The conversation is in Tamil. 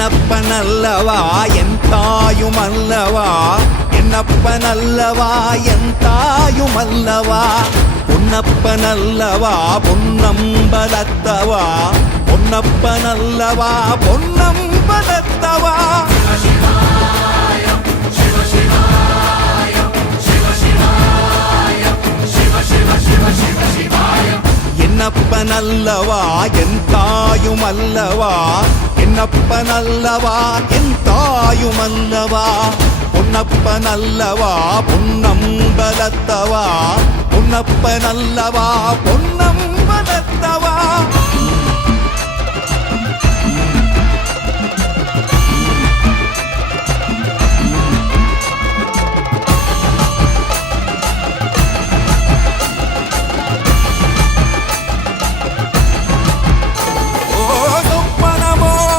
என்னப்பனல்லவா என் தாயுமல்லவா, என்னப்பனல்லவா என் தாயுமல்லவா, பொன்னப்பனல்லவா பொன்னம்பலத்தவா, பொன்னப்பனல்லவா பொன்னம்பலத்தவா. என்னப்பனல்லவா என் தாயுமல்லவா, என்னப்பனல்லவா என் தாயுமல்லவா, பொன்னப்பனல்லவா பொன்னம்பலத்தவா, பொன்னப்பனல்லவா பொன்னம்பலத்தவா.